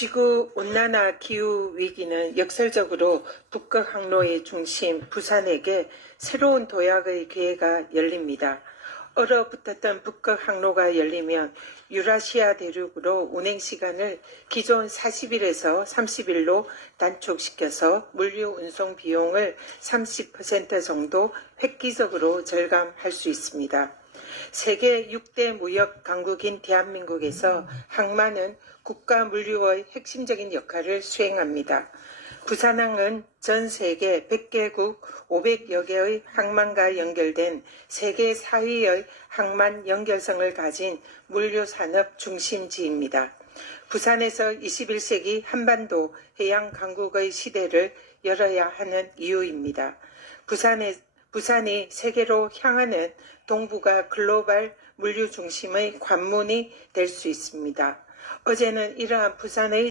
지구 온난화 기후 위기는 역설적으로 북극 항로의 중심 부산에게 새로운 도약의 기회가 열립니다. 얼어붙었던 북극 항로가 열리면 유라시아 대륙으로 운행 시간을 기존 40일에서 30일로 단축시켜서 물류 운송 비용을 30% 정도 획기적으로 절감할 수 있습니다. 세계 6대 무역 강국인 대한민국에서 항만은 국가 물류의 핵심적인 역할을 수행합니다. 부산항은 전 세계 100개국 500여 개의 항만과 연결된 세계 4위의 항만 연결성을 가진 물류 산업 중심지입니다. 부산에서 21세기 한반도 해양 강국의 시대를 열어야 하는 이유입니다. 부산에, 부산이 세계로 향하는 동북아 글로벌 물류 중심의 관문이 될 수 있습니다. 어제는 이러한 부산의